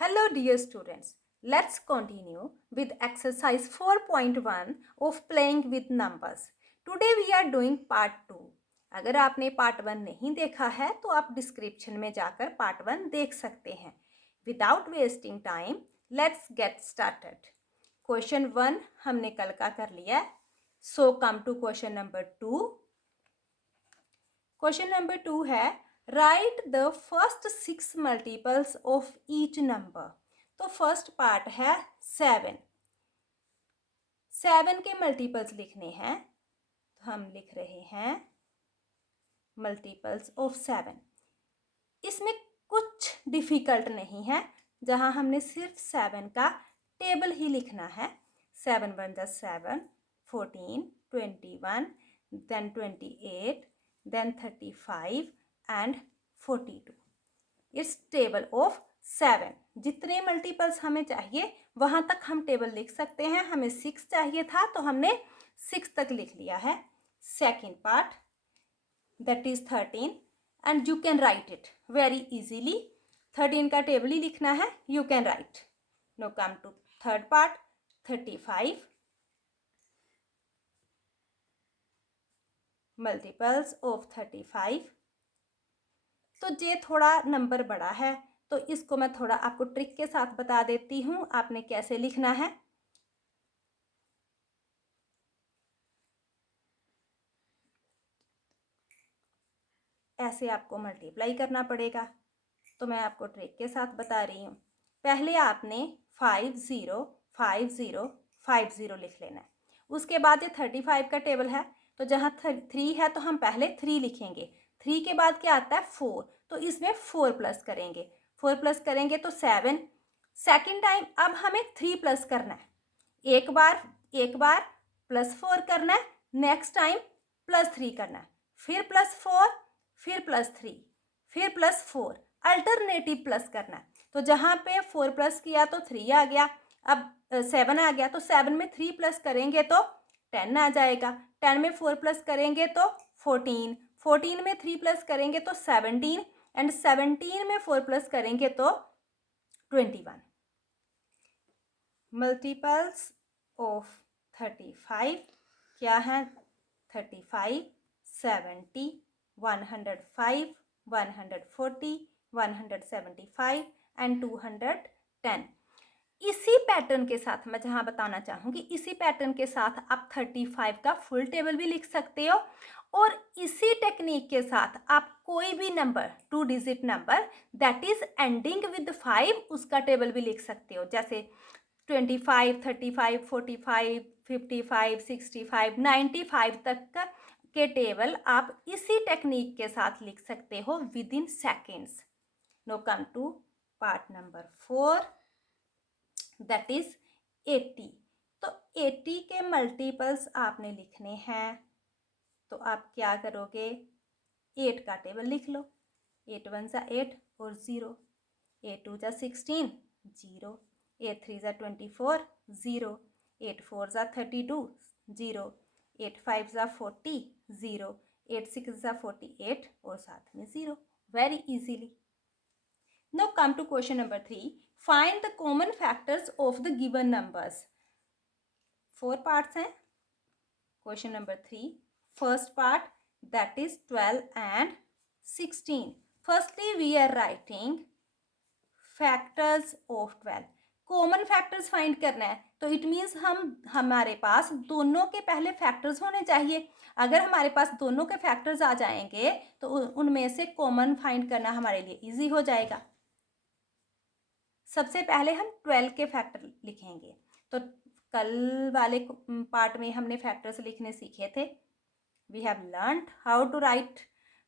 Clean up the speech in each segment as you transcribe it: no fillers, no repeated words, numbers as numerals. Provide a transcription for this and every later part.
Hello dear students, let's continue with exercise 4.1 of playing with numbers. Today we are doing part 2. अगर आपने part 1 नहीं देखा है तो आप डिस्क्रिप्शन में जाकर पार्ट 1 देख सकते हैं. Without wasting time, let's get started. Question 1 हमने कल का कर लिया है. So come to question number 2. Question number 2 है right the first 6 multiples of each number. तो फर्स्ट पार्ट है 7. 7 के मल्टीपल्स लिखने हैं तो हम लिख रहे हैं मल्टीपल्स ऑफ 7. इसमें कुछ डिफिकल्ट नहीं है, जहां हमने सिर्फ 7 का टेबल ही लिखना है. 7 1 जा 7, 14, 21, then 28, then 35 and 42. It's table of 7. जितने मल्टीपल्स हमें चाहिए वहां तक हम टेबल लिख सकते हैं. हमें 6 चाहिए था तो हमने 6 तक लिख लिया है. Second part that is 13 and you can write it very easily. 13 का टेबल ही लिखना है, you can write. Now come to third part 35 multiples of 35. तो ये थोड़ा नंबर बड़ा है तो इसको मैं थोड़ा आपको ट्रिक के साथ बता देती हूँ आपने कैसे लिखना है. ऐसे आपको मल्टीप्लाई करना पड़ेगा, तो मैं आपको ट्रिक के साथ बता रही हूँ. पहले आपने 5 0 5 0 5 0 लिख लेना है. उसके बाद ये 35 का टेबल है तो जहाँ 3 है तो हम पहले 3 लिखेंगे. 3 के बाद क्या आता है 4, तो इसमें 4 प्लस करेंगे. 4 प्लस करेंगे तो 7. सेकेंड टाइम अब हमें 3 प्लस करना है. एक बार प्लस 4 करना है. नेक्स्ट टाइम प्लस 3 करना है. फिर प्लस 4, फिर प्लस 3, फिर प्लस 4. अल्टरनेटिव प्लस करना है. तो जहाँ पे 4 प्लस किया तो 3 आ गया, अब 7 आ गया तो 7 में 3 प्लस करेंगे तो 10 आ जाएगा. 10 में 4 प्लस करेंगे तो 14. 14 में 3 प्लस करेंगे तो 17 एंड 17 में 4 प्लस करेंगे तो 21. मल्टीपल्स ऑफ 35 क्या है? 35, 70, 105, 140, 175 एंड 210. इसी पैटर्न के साथ मैं जहाँ बताना चाहूँगी, इसी पैटर्न के साथ आप 35 का फुल टेबल भी लिख सकते हो और इसी टेक्निक के साथ आप कोई भी number 2 digit number that is ending with 5 उसका टेबल भी लिख सकते हो. जैसे 25, 35, 45, 55, 65, 95 तक का के टेबल आप इसी टेक्निक के साथ लिख सकते हो within seconds. Now come to part number 4 that is 80. तो 80 के मल्टीपल्स आपने लिखने हैं तो आप क्या करोगे? 8 का टेबल लिख लो. 8 1 जा 8 और 0. 8 2 जा 16 0. 8 3 जा 24 0. 8 4 जा 32 0. 8 5 जा 40 0. 8 6 जा 48 और साथ में 0. Very easily. Now come to question number 3. Find the common factors of the given numbers. 4 parts हैं. Question number 3. First part that is 12 and 16. Firstly we are writing factors of 12. Common factors find करना है तो it means हमारे पास दोनों के पहले factors होने चाहिए. अगर हमारे पास दोनों के फैक्टर्स आ जाएंगे तो उनमें से कॉमन फाइंड करना हमारे लिए इजी हो जाएगा. सबसे पहले हम 12 के फैक्टर लिखेंगे. तो कल वाले पार्ट में हमने फैक्टर्स लिखने सीखे थे. We have learned how to write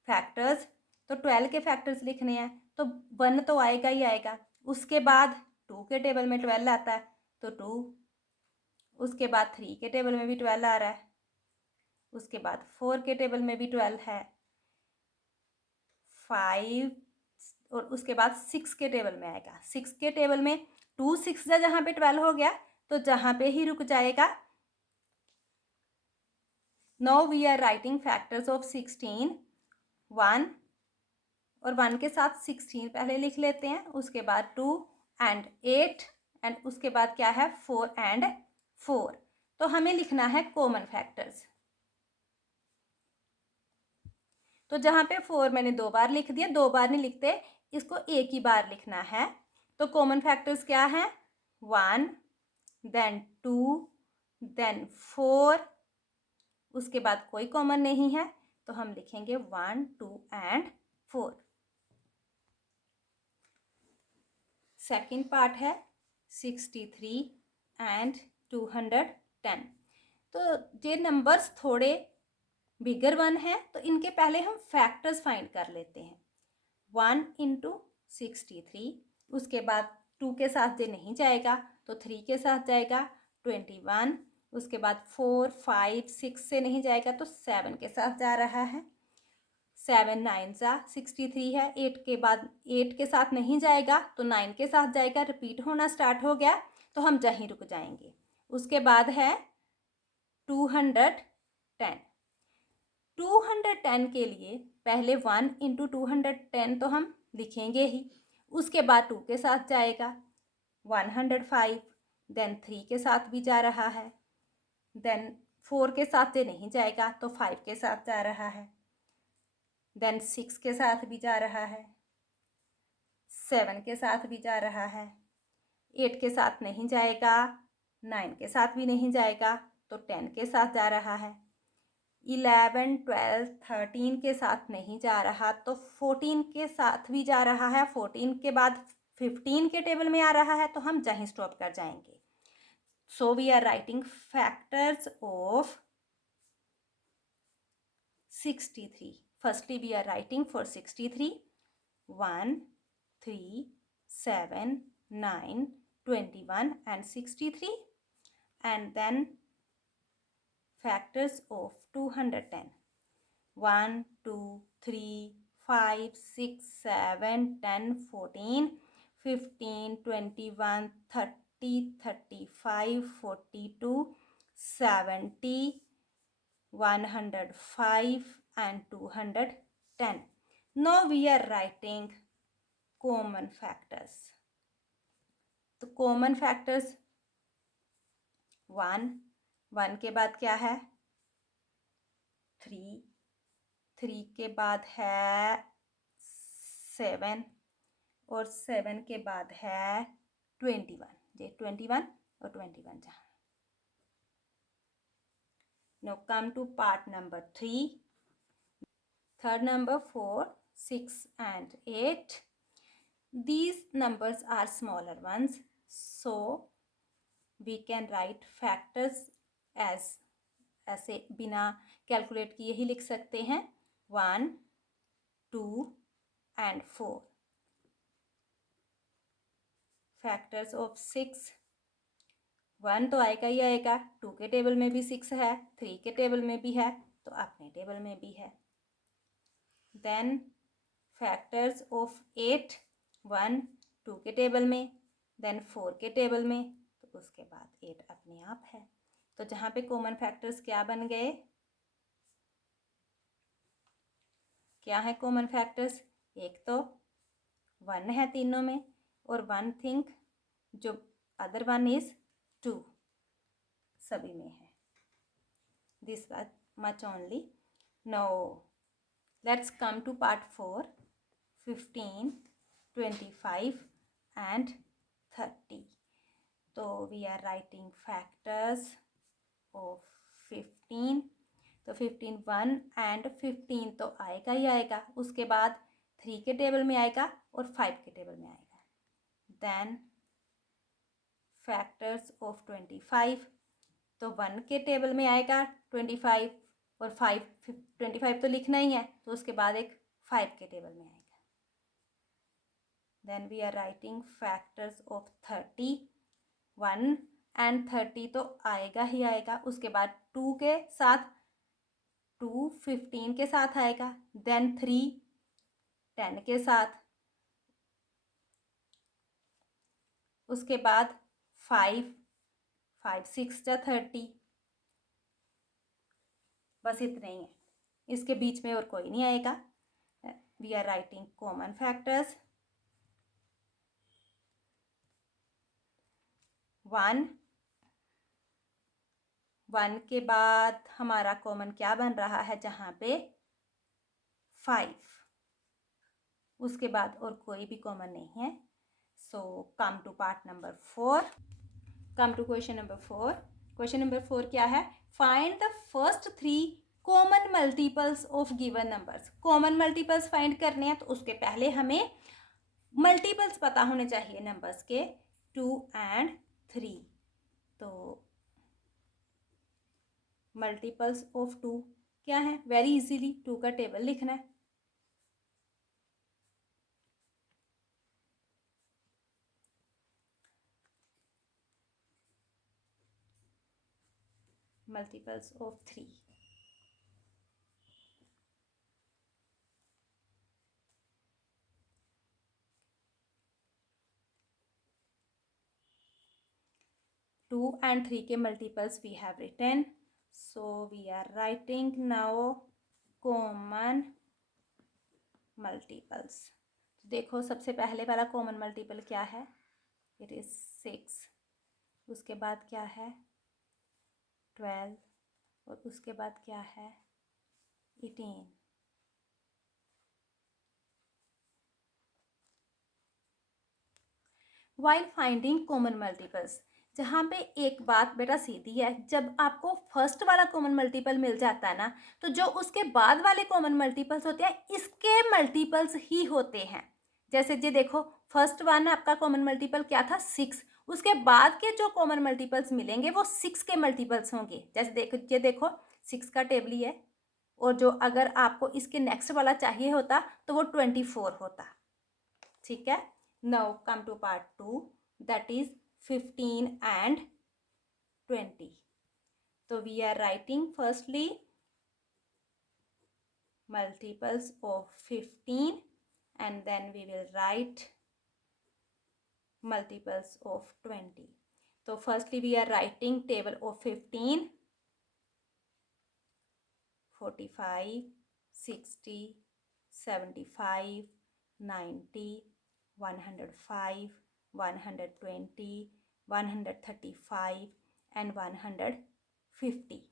factors. तो 12 के फैक्टर्स लिखने हैं तो 1 तो आएगा ही आएगा. उसके बाद 2 के टेबल में 12 आता है तो 2. उसके बाद 3 के टेबल में भी 12 आ रहा है. उसके बाद 4 के टेबल में भी 12 है. 5 और उसके बाद 6 के टेबल में आएगा. 6 के टेबल में 2 6 जहाँ पे 12 हो गया तो जहाँ पे ही रुक जाएगा. Now we are writing factors of 16. 1 और 1 के साथ 16 पहले लिख लेते हैं. उसके बाद 2 एंड 8 एंड उसके बाद क्या है 4 एंड 4। तो हमें लिखना है कॉमन फैक्टर्स। तो जहाँ पे 4 मैंने 2 बार लिख दिया, 2 बार नहीं लिखते, इसको एक ही बार लिखना है। तो कॉमन फैक्टर्स क्या है 1 देन 2 देन 4, उसके बाद कोई कॉमन नहीं है तो हम लिखेंगे 1 2 एंड 4। सेकेंड पार्ट है 63 एंड 210। तो ये नंबर्स थोड़े बिगर वन है तो इनके पहले हम फैक्टर्स फाइंड कर लेते हैं। 1 इंटू 63, उसके बाद 2 के साथ ये नहीं जाएगा तो 3 के साथ जाएगा 21, उसके बाद 4 5 6 से नहीं जाएगा तो 7 के साथ जा रहा है। 7 9 सा 63 है, 8 के बाद 8 के साथ नहीं जाएगा तो 9 के साथ जाएगा, रिपीट होना स्टार्ट हो गया तो हम जहीं रुक जाएंगे। उसके बाद है 210। 210 के लिए पहले 1 इंटू 210 तो हम लिखेंगे ही, उसके बाद 2 के साथ जाएगा 105, देन 3 के साथ भी जा रहा है, देन 4 के साथ ये नहीं जाएगा तो 5 के साथ जा रहा है, देन 6 के साथ भी जा रहा है, 7 के साथ भी जा रहा है, 8 के साथ नहीं जाएगा, 9 के साथ भी नहीं जाएगा तो 10 के साथ जा रहा है, 11 12 13 के साथ नहीं जा रहा तो 14 के साथ भी जा रहा है, 14 के बाद 15 के टेबल में आ रहा है तो हम जहीं स्टॉप कर जाएंगे। So we are writing factors of 63। Firstly we are writing for 63 1 3 7 9 21 and 63, and then factors of 210 1 2 3 5 6 7 10 14 15 21 30 35 42 70 105 and 210. Now we are writing common factors. तो कॉमन फैक्टर्स 1 के बाद क्या है 3, 3 के बाद है 7 और 7 के बाद है 21, ये 21 और 21 जहाँ। Now come to part number 3. Third number 4, 6 and 8. These numbers are smaller ones, so we can write factors as ऐसे बिना कैलकुलेट किए ही लिख सकते हैं 1 2 and 4. फैक्टर्स ऑफ 6, 1 तो आएगा ही आएगा, 2 के टेबल में भी 6 है, 3 के टेबल में भी है तो अपने टेबल में भी है। देन फैक्टर्स ऑफ 8, 1 2 के टेबल में, देन 4 के टेबल में, तो उसके बाद 8 अपने आप है। तो जहाँ पे कॉमन फैक्टर्स क्या बन गए, क्या है कॉमन फैक्टर्स, एक तो 1 है तीनों में और 1 थिंग जो अदर वन इज 2 सभी में है। This much only. Now let's come to part 4, 15 25 and 30. तो we are writing factors of 15। तो 15 1 and 15 तो आएगा ही आएगा, उसके बाद 3 के टेबल में आएगा और 5 के टेबल में आएगा। देन फैक्टर्स ऑफ 25, तो 1 के टेबल में आएगा 25 और 25 तो लिखना ही है तो उसके बाद एक 5 के टेबल में आएगा। Then we are writing factors of 30, 1 and 30 तो आएगा ही आएगा, उसके बाद 2 के साथ 2 15 के साथ आएगा, देन 3 10 के साथ, उसके बाद 5 6 या 30, बस इतने ही है, इसके बीच में और कोई नहीं आएगा। We are writing common factors 1, 1 के बाद हमारा कॉमन क्या बन रहा है जहाँ पे 5, उसके बाद और कोई भी कॉमन नहीं है। So come to part number 4, come to question number 4। Question number 4 क्या है? Find the first 3 common multiples of given numbers. Common multiples find करने हैं तो उसके पहले हमें मल्टीपल्स पता होने चाहिए नंबर्स के 2 एंड 3। तो मल्टीपल्स ऑफ 2 क्या है? वेरी इजीली 2 का टेबल लिखना है। मल्टीपल्स ऑफ 3, टू एंड 3 के multiples we have written. So we are writing now common multiples. देखो सबसे पहले वाला कॉमन मल्टीपल क्या है? It is 6। उसके बाद क्या है? 12। और उसके बाद क्या है? 18। वाइल फाइंडिंग कॉमन मल्टीपल्स, जहाँ पे एक बात बेटा सीधी है, जब आपको फर्स्ट वाला कॉमन मल्टीपल मिल जाता है ना, तो जो उसके बाद वाले कॉमन मल्टीपल्स होते हैं इसके मल्टीपल्स ही होते हैं। जैसे ये देखो फर्स्ट वन आपका कॉमन मल्टीपल क्या था? 6। उसके बाद के जो कॉमन मल्टीपल्स मिलेंगे वो 6 के मल्टीपल्स होंगे। जैसे देखो ये देखो 6 का टेबल ही है, और जो अगर आपको इसके नेक्स्ट वाला चाहिए होता तो वो 24 होता। ठीक है। Now come to part 2, that is 15 and 20. So we are writing firstly multiples of 15 and then we will write multiples of 20. So firstly we are writing table of 15, 45, 60, 75, 90, 105, 120, 135 and 150।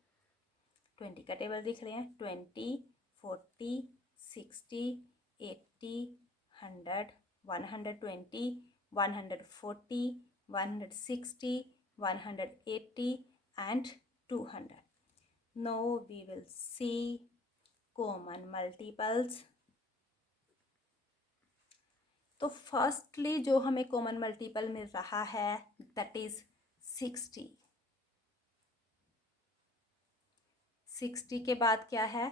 20 का टेबल दिख रहे हैं। 20, 40, 60, 80, 100, 120, 140, 160, 180 and 200। Now we will see common multiples। तो firstly जो हमें common multiple मिल रहा है that is 60। 60 के बाद क्या है?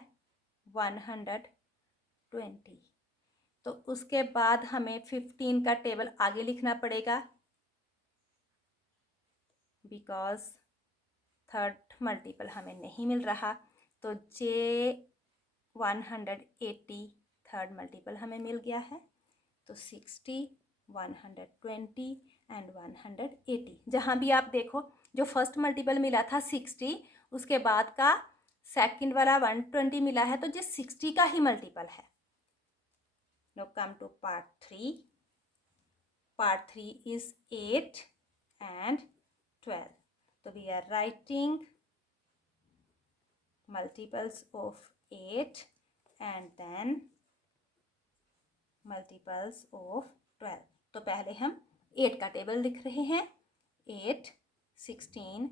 120। तो उसके बाद हमें 15 का टेबल आगे लिखना पड़ेगा बिकॉज थर्ड मल्टीपल हमें नहीं मिल रहा। तो जे 180 थर्ड मल्टीपल हमें मिल गया है। तो 60, 120 एंड 180। जहाँ भी आप देखो जो फर्स्ट मल्टीपल मिला था 60, उसके बाद का सेकंड वाला 120 मिला है, तो ये 60 का ही मल्टीपल है। Now come to part 3. Part 3 is 8 and 12. So we are writing multiples of 8 and then multiples of 12। तो पहले हम 8 का टेबल लिख रहे हैं। 8, 16,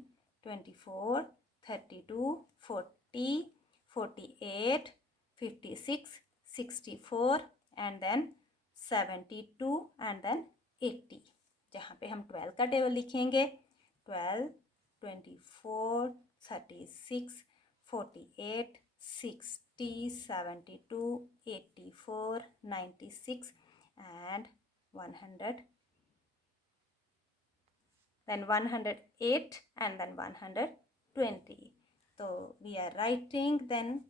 24, 32, 40, 48, 56, 64 and then 72 and then 80। जहाँ पे हम 12 का टेबल लिखेंगे 12, 24, 36, 48, 60, 72, 84, 96 and 100, then 108 and then 120। So we are writing then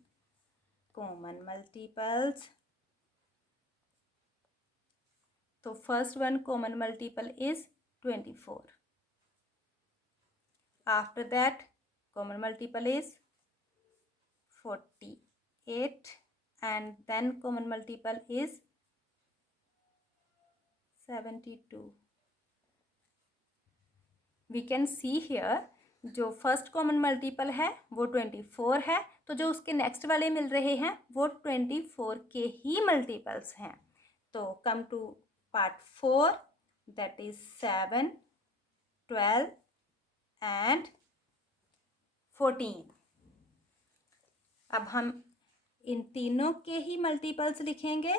common multiples। So first one common multiple is 24। After that common multiple is 48 and then common multiple is 72। We can see here जो first common multiple है वो 24 है, तो जो उसके next वाले मिल रहे हैं वो 24 के ही मल्टीपल्स हैं। तो come to part 4, that is 7, 12 and 14। अब हम इन तीनों के ही मल्टीपल्स लिखेंगे।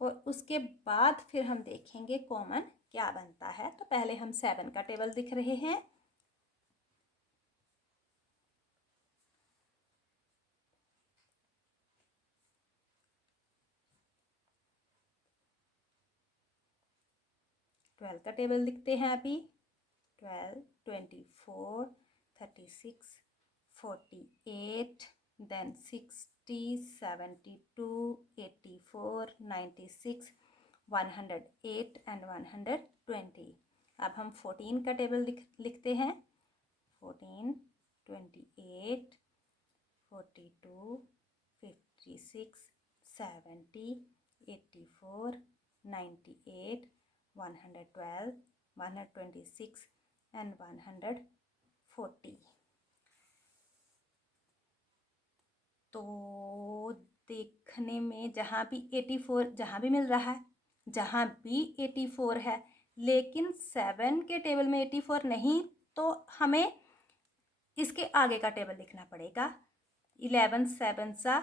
और उसके बाद फिर हम देखेंगे कॉमन क्या बनता है। तो पहले हम 7 का टेबल दिख रहे हैं। ट्वेल्व का टेबल लिखते हैं अभी। 12, 24, 36, 48, then 60, 72, 84, 96, 108 and 120। अब हम 14 का टेबल लिखते हैं। 14, 28, 42, 56, 70, 84, 98, 112, 126 and 140। तो देखने में जहाँ भी 84 जहाँ भी मिल रहा है, जहाँ भी 84 है, लेकिन 7 के टेबल में 84 नहीं, तो हमें इसके आगे का टेबल लिखना पड़ेगा। 11 7 सा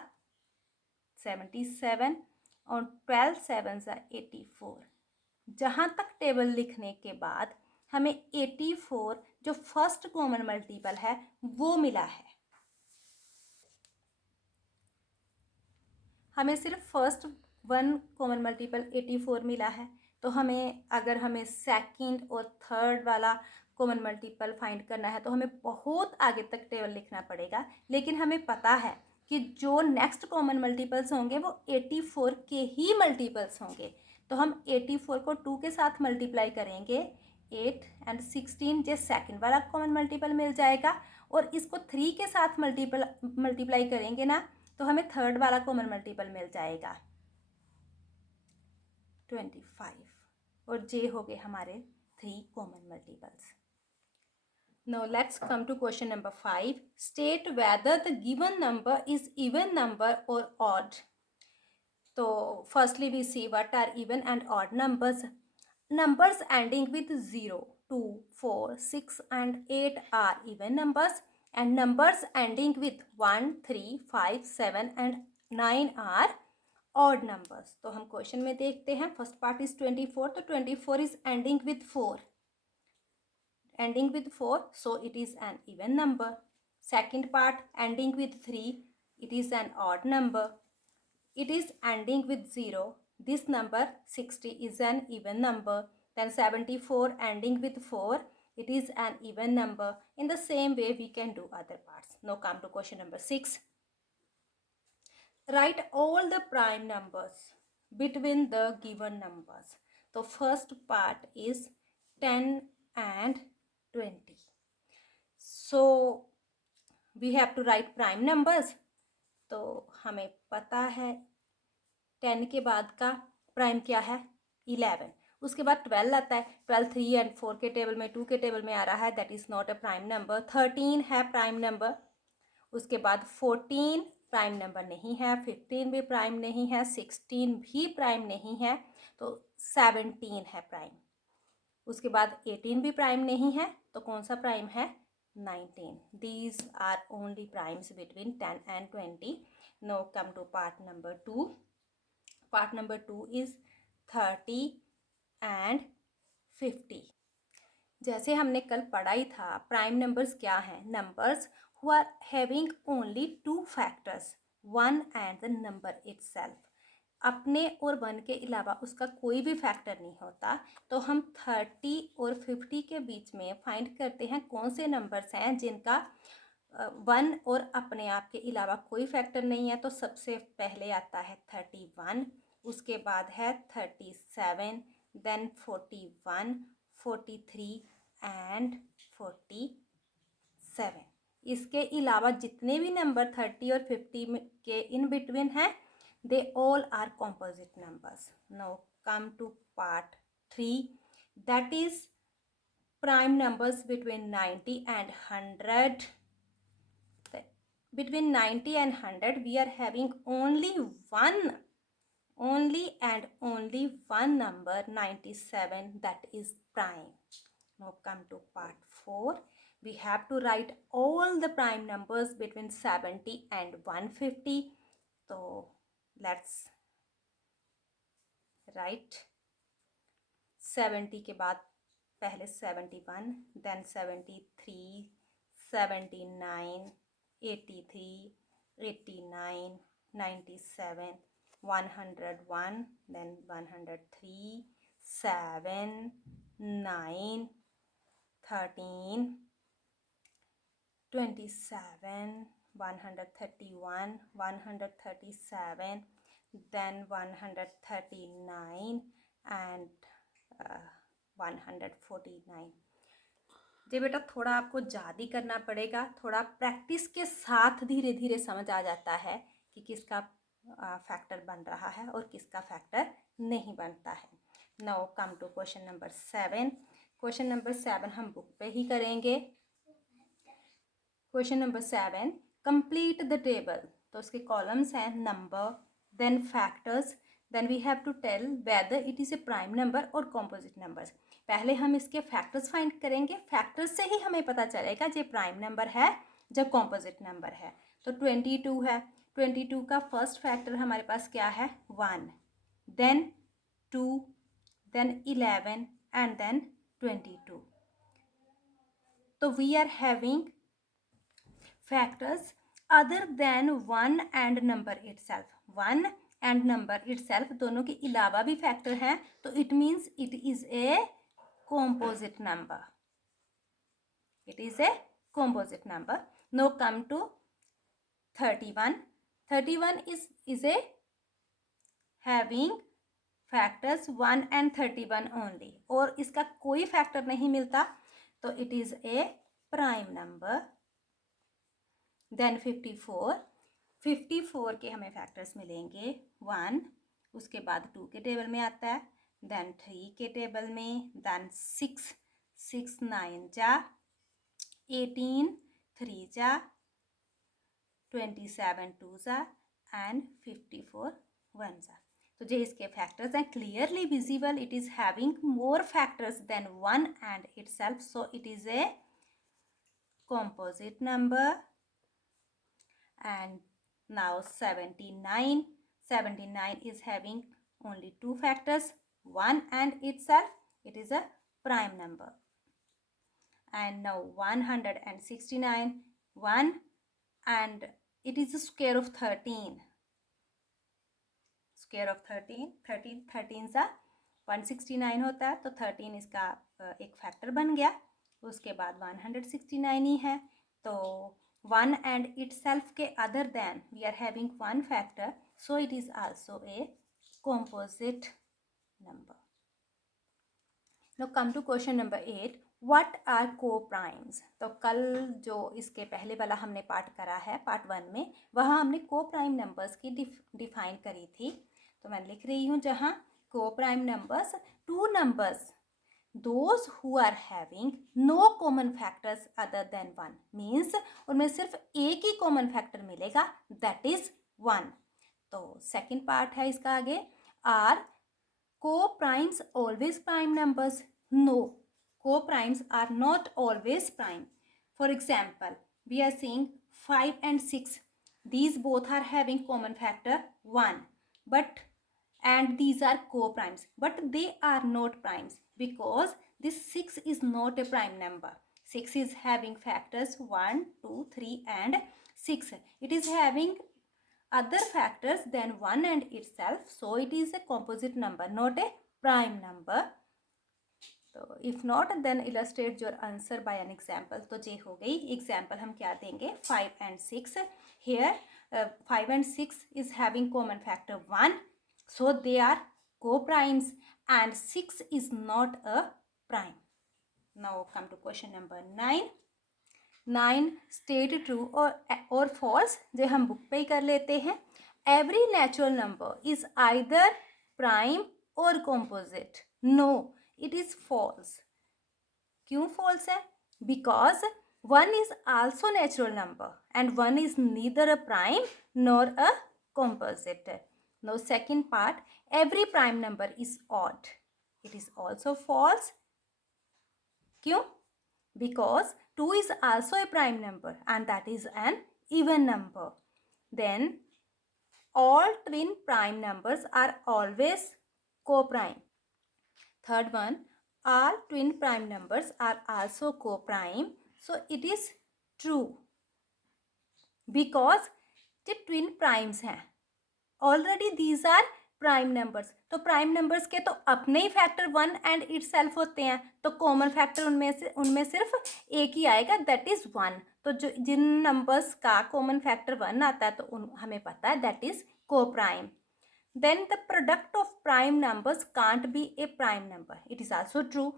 77 और 12 7 सा 84। जहाँ तक टेबल लिखने के बाद हमें 84 जो फर्स्ट कॉमन मल्टीपल है वो मिला है। हमें सिर्फ फर्स्ट वन कॉमन मल्टीपल 84 मिला है। तो हमें अगर हमें सेकंड और थर्ड वाला कॉमन मल्टीपल फाइंड करना है तो हमें बहुत आगे तक टेबल लिखना पड़ेगा। लेकिन हमें पता है कि जो नेक्स्ट कॉमन मल्टीपल्स होंगे वो 84 के ही मल्टीपल्स होंगे। तो हम 84 को 2 के साथ मल्टीप्लाई करेंगे, 8 एंड 16 जो सेकंड वाला कॉमन मल्टीपल मिल जाएगा। और इसको 3 के साथ मल्टीप्लाई करेंगे ना, तो हमें थर्ड वाला कॉमन मल्टीपल मिल जाएगा 25। और जे हो गए हमारे 3 common multiples. Now let's come to question number 5. State whether the given number is even number or odd. So firstly we see what are even and odd numbers. Numbers ending with 0, 2, 4, 6 and 8 are even numbers, and numbers ending with 1, 3, 5, 7 and 9 are odd numbers. तो हम question में देखते हैं। First part is 24, तो 24 is ending with 4, ending with 4, so it is an even number. Second part, ending with 3, it is an odd number. It is ending with 0, this number 60 is an even number. Then 74 ending with 4, it is an even number. In the same way we can do other parts. Now come to question number 6. Write all the prime numbers between the given numbers. So first part is 10 and 20. So we have to write prime numbers. तो हमें पता है 10 के बाद का prime क्या है 11। उसके बाद 12 आता है। 12 3 एंड 4 के टेबल में, 2 के टेबल में आ रहा है, that is not a prime number. 13 है प्राइम नंबर। उसके बाद 14 प्राइम नंबर नहीं है, 15 भी प्राइम नहीं है, 16 भी प्राइम नहीं है, तो 17 है प्राइम। उसके बाद 18 भी प्राइम नहीं है, तो कौन सा प्राइम है 19। These are only primes between 10 and 20। Now come to part number 2। Part number 2 is 30 and 50। जैसे हमने कल पढ़ा ही था, प्राइम नंबर्स क्या हैं? Numbers who are having only 2 factors, 1 and the number itself. अपने और 1 के अलावा उसका कोई भी फैक्टर नहीं होता। तो हम 30 और 50 के बीच में फाइंड करते हैं कौन से नंबर्स हैं जिनका 1 और अपने आप के अलावा कोई फैक्टर नहीं है। तो सबसे पहले आता है 31, उसके बाद है 37, देन 41, 43 एंड 47। इसके अलावा जितने भी नंबर 30 और 50 के इन बिटवीन हैं, they all are composite numbers. Now come to part 3, that is prime numbers between 90 and 100. Between 90 and 100 we are having only and only one number, 97, that is prime. Now come to part 4. We have to write all the prime numbers between 70 and 150. So let's write 70 के बाद पहले 71, then 73, 79, 83, 89, 97, 101, then 103, 7, 9, 13, 27, 131, 137, then 139 and 149. जी बेटा, थोड़ा आपको ज़्यादा करना पड़ेगा, थोड़ा प्रैक्टिस के साथ धीरे धीरे समझ आ जाता है कि किसका फैक्टर बन रहा है और किसका फैक्टर नहीं बनता है. Now come to question number 7. Question number 7 हम बुक पे ही करेंगे. Question number 7, complete the table. तो उसके कॉलम्स हैं number, then factors, then we have to tell whether it is a prime number और कॉम्पोजिट नंबर्स. पहले हम इसके फैक्टर्स फाइंड करेंगे. फैक्टर्स से ही हमें पता चलेगा जो प्राइम नंबर है जब कॉम्पोजिट नंबर है. तो 22 है. 22 का फर्स्ट फैक्टर हमारे पास क्या है? 1, देन 2, देन 11 एंड देन 22. तो we are having factors other than 1 and number itself. 1 and number itself दोनों के अलावा भी फैक्टर हैं, तो it means it is a composite number. It is a composite number. Now come to 31. 31 is a having factors 1 and 31 only, और इसका कोई factor नहीं मिलता, तो it is a prime number. Then 54 के हमें फैक्टर्स मिलेंगे 1, उसके बाद 2 के टेबल में आता है, देन 3 के टेबल में, देन 6 9 जा, 18 3 जा, 27 2 जा एंड 54 1 जा. तो जो इसके फैक्टर्स हैं clearly visible. It is having more factors than 1 and itself, so it is a composite number. And now 79 is having only 2 factors, 1 and itself, it is a prime number. And now 169, 1 and it is a square of 13. Square of 13 सा 169 होता है, तो 13 इसका एक factor बन गया. उसके बाद 169 ही है, तो 1 and itself के other than we are having one factor, so it is also a composite number. Now come to question number 8. What are co-primes? तो कल जो इसके पहले वाला हमने पार्ट करा है पार्ट 1 में, वहाँ हमने co-prime numbers की डिफाइन करी थी. तो मैं लिख रही हूँ जहाँ co-prime numbers, 2 numbers those who are having no common factors other than 1, means उनमें सिर्फ एक ही कॉमन फैक्टर मिलेगा, that is 1. तो सेकेंड पार्ट है इसका आगे. Are co-primes always prime numbers? No, co-primes are not always prime. For example, we are seeing 5 and 6. These both are having common factor 1, and these are co-primes, but they are not primes because this 6 is not a prime number. 6 is having factors 1, 2, 3 and 6. It is having other factors than 1 and itself, so it is a composite number, not a prime number. तो if not, then illustrate your answer by an example. तो ये हो गई example. हम क्या देंगे? 5 and 6. Here 5 and 6 is having common factor 1, so they are co-primes, and 6 is not a prime. Now come to question number 9. 9 state true or false जो हम book पे ही कर लेते हैं. Every natural number is either prime or composite. No, it is false. क्यों false है? Because 1 is also natural number and 1 is neither a prime nor a composite. Now second part, every prime number is odd. It is also false. क्यों? Because 2 is also a prime number and that is an even number. Then all twin prime numbers are always co-prime. Third one, all twin prime numbers are also co-prime. So it is true because जो twin primes हैं already these are prime numbers. तो prime numbers के तो अपने ही factor 1 and itself होते हैं, तो common factor उनमें सिर्फ एक ही आएगा, दैट इज 1. तो जो जिन नंबर्स का कॉमन फैक्टर 1 आता है तो हमें पता है that is coprime. Then the product of prime numbers can't be a prime number. It is also true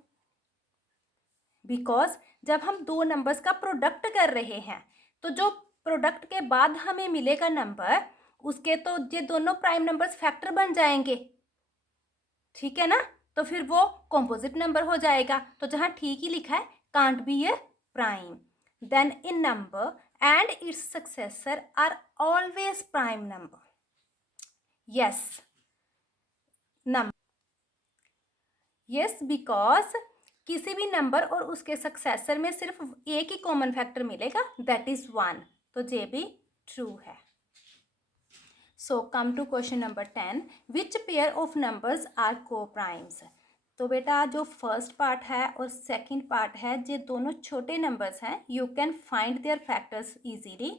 because जब हम दो नंबर्स का प्रोडक्ट कर रहे हैं तो जो प्रोडक्ट के बाद हमें मिलेगा नंबर, उसके तो ये दोनों प्राइम नंबर्स फैक्टर बन जाएंगे, ठीक है ना. तो फिर वो कॉम्पोजिट नंबर हो जाएगा. तो जहां ठीक ही लिखा है can't be a prime. Then in number and its successor are always prime number. Yes yes because किसी भी नंबर और उसके सक्सेसर में सिर्फ एक ही कॉमन फैक्टर मिलेगा, दैट इज 1. तो ये भी ट्रू है. So come to question number 10. Which pair of numbers are coprimes. तो बेटा जो फर्स्ट पार्ट है और सेकंड पार्ट है ये दोनों छोटे नंबर्स हैं. You can find their factors easily.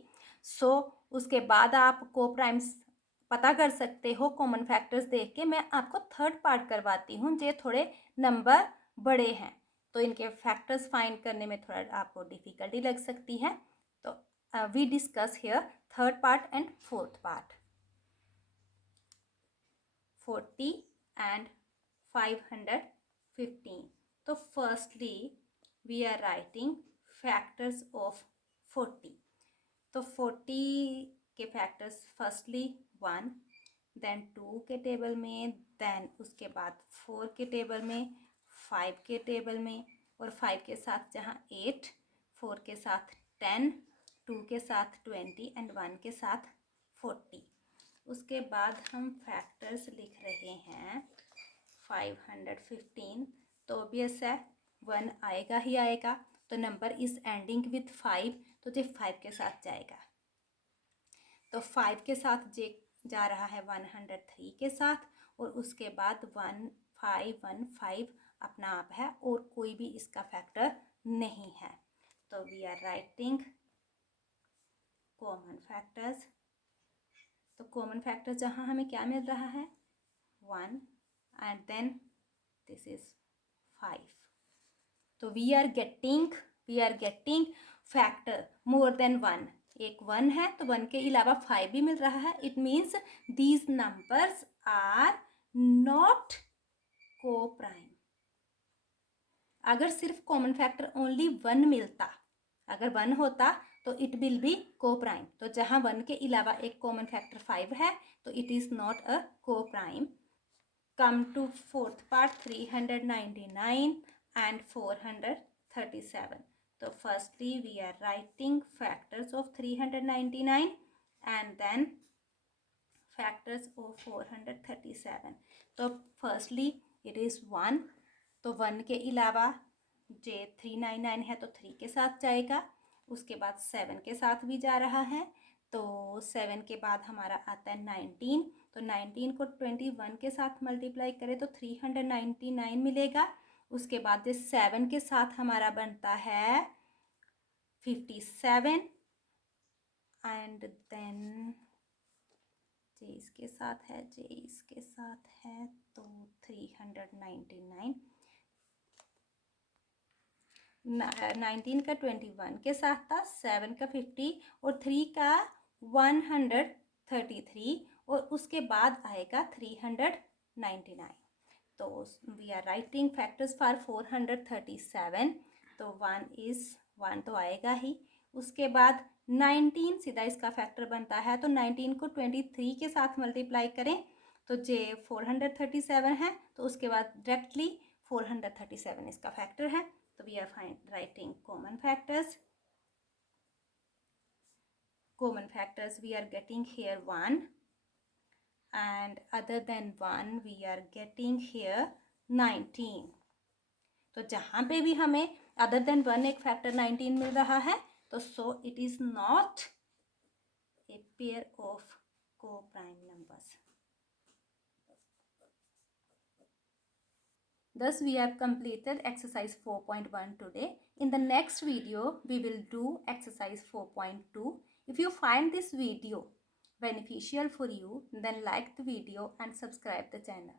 So उसके बाद आप को प्राइम्स पता कर सकते हो कॉमन फैक्टर्स देख के. मैं आपको थर्ड पार्ट करवाती हूँ, ये थोड़े नंबर बड़े हैं तो इनके फैक्टर्स फाइंड करने में थोड़ा आपको डिफ़िकल्टी लग सकती है. तो we discuss here third part and fourth part. 40 and 515. तो firstly we are writing factors of 40. तो 40 के फैक्टर्स फर्स्टली 1, देन 2 के टेबल में, देन उसके बाद 4 के टेबल में, 5 के टेबल में, और 5 के साथ जहाँ 8, 4 के साथ 10, 2 के साथ 20 एंड 1 के साथ 40. उसके बाद हम फैक्टर्स लिख रहे हैं 515. तो ऑब्वियस है 1 आएगा ही आएगा. तो नंबर इज एंडिंग विथ 5 तो ये 5 के साथ जाएगा. तो 5 के साथ जे जा रहा है 103 के साथ, और उसके बाद 1515 अपना आप है और कोई भी इसका फैक्टर नहीं है. तो we are writing common factors. तो कॉमन फैक्टर जहाँ हमें क्या मिल रहा है 1 एंड देन दिस इज 5. तो we are getting factor more than 1. एक 1 है तो 1 के अलावा 5 भी मिल रहा है. It means these numbers are not coprime. अगर सिर्फ कॉमन फैक्टर ओनली 1 मिलता, अगर 1 होता तो इट विल बी को प्राइम. तो जहाँ 1 के अलावा एक कॉमन फैक्टर 5 है तो it is not a coprime. Come to fourth part 399 and 437. तो firstly we are writing factors of 399 and then factors of 437. तो फर्स्टली इट इज़ 1. तो 1 के अलावा जे 399 है तो 3 के साथ जाएगा. उसके बाद 7 के साथ भी जा रहा है. तो 7 के बाद हमारा आता है 19. तो 19 को 21 के साथ मल्टीप्लाई करें तो 399 मिलेगा. उसके बाद 7 के साथ हमारा बनता है 57 एंड देन जे इसके साथ है, जे इसके साथ है तो 399. 19 का 21 के साथ था, 7 का 50 और 3 का 133 और उसके बाद आएगा 399. तो we are writing factors for 437. तो 1 तो आएगा ही. उसके बाद 19 सीधा इसका फैक्टर बनता है, तो 19 को 23 के साथ मल्टीप्लाई करें तो जे 437 है, तो उसके बाद डायरेक्टली 437 इसका फैक्टर है. तो we are writing common factors. Common factors we are getting here 1, and other than 1 we are getting here 19. तो जहाँ पे भी हमें other than 1 एक फैक्टर 19 मिल रहा है, तो so it is not a pair of co-prime numbers. Thus we have completed exercise 4.1 today. In the next video we will do exercise 4.2. If you find this video beneficial for you, then like the video and subscribe the channel.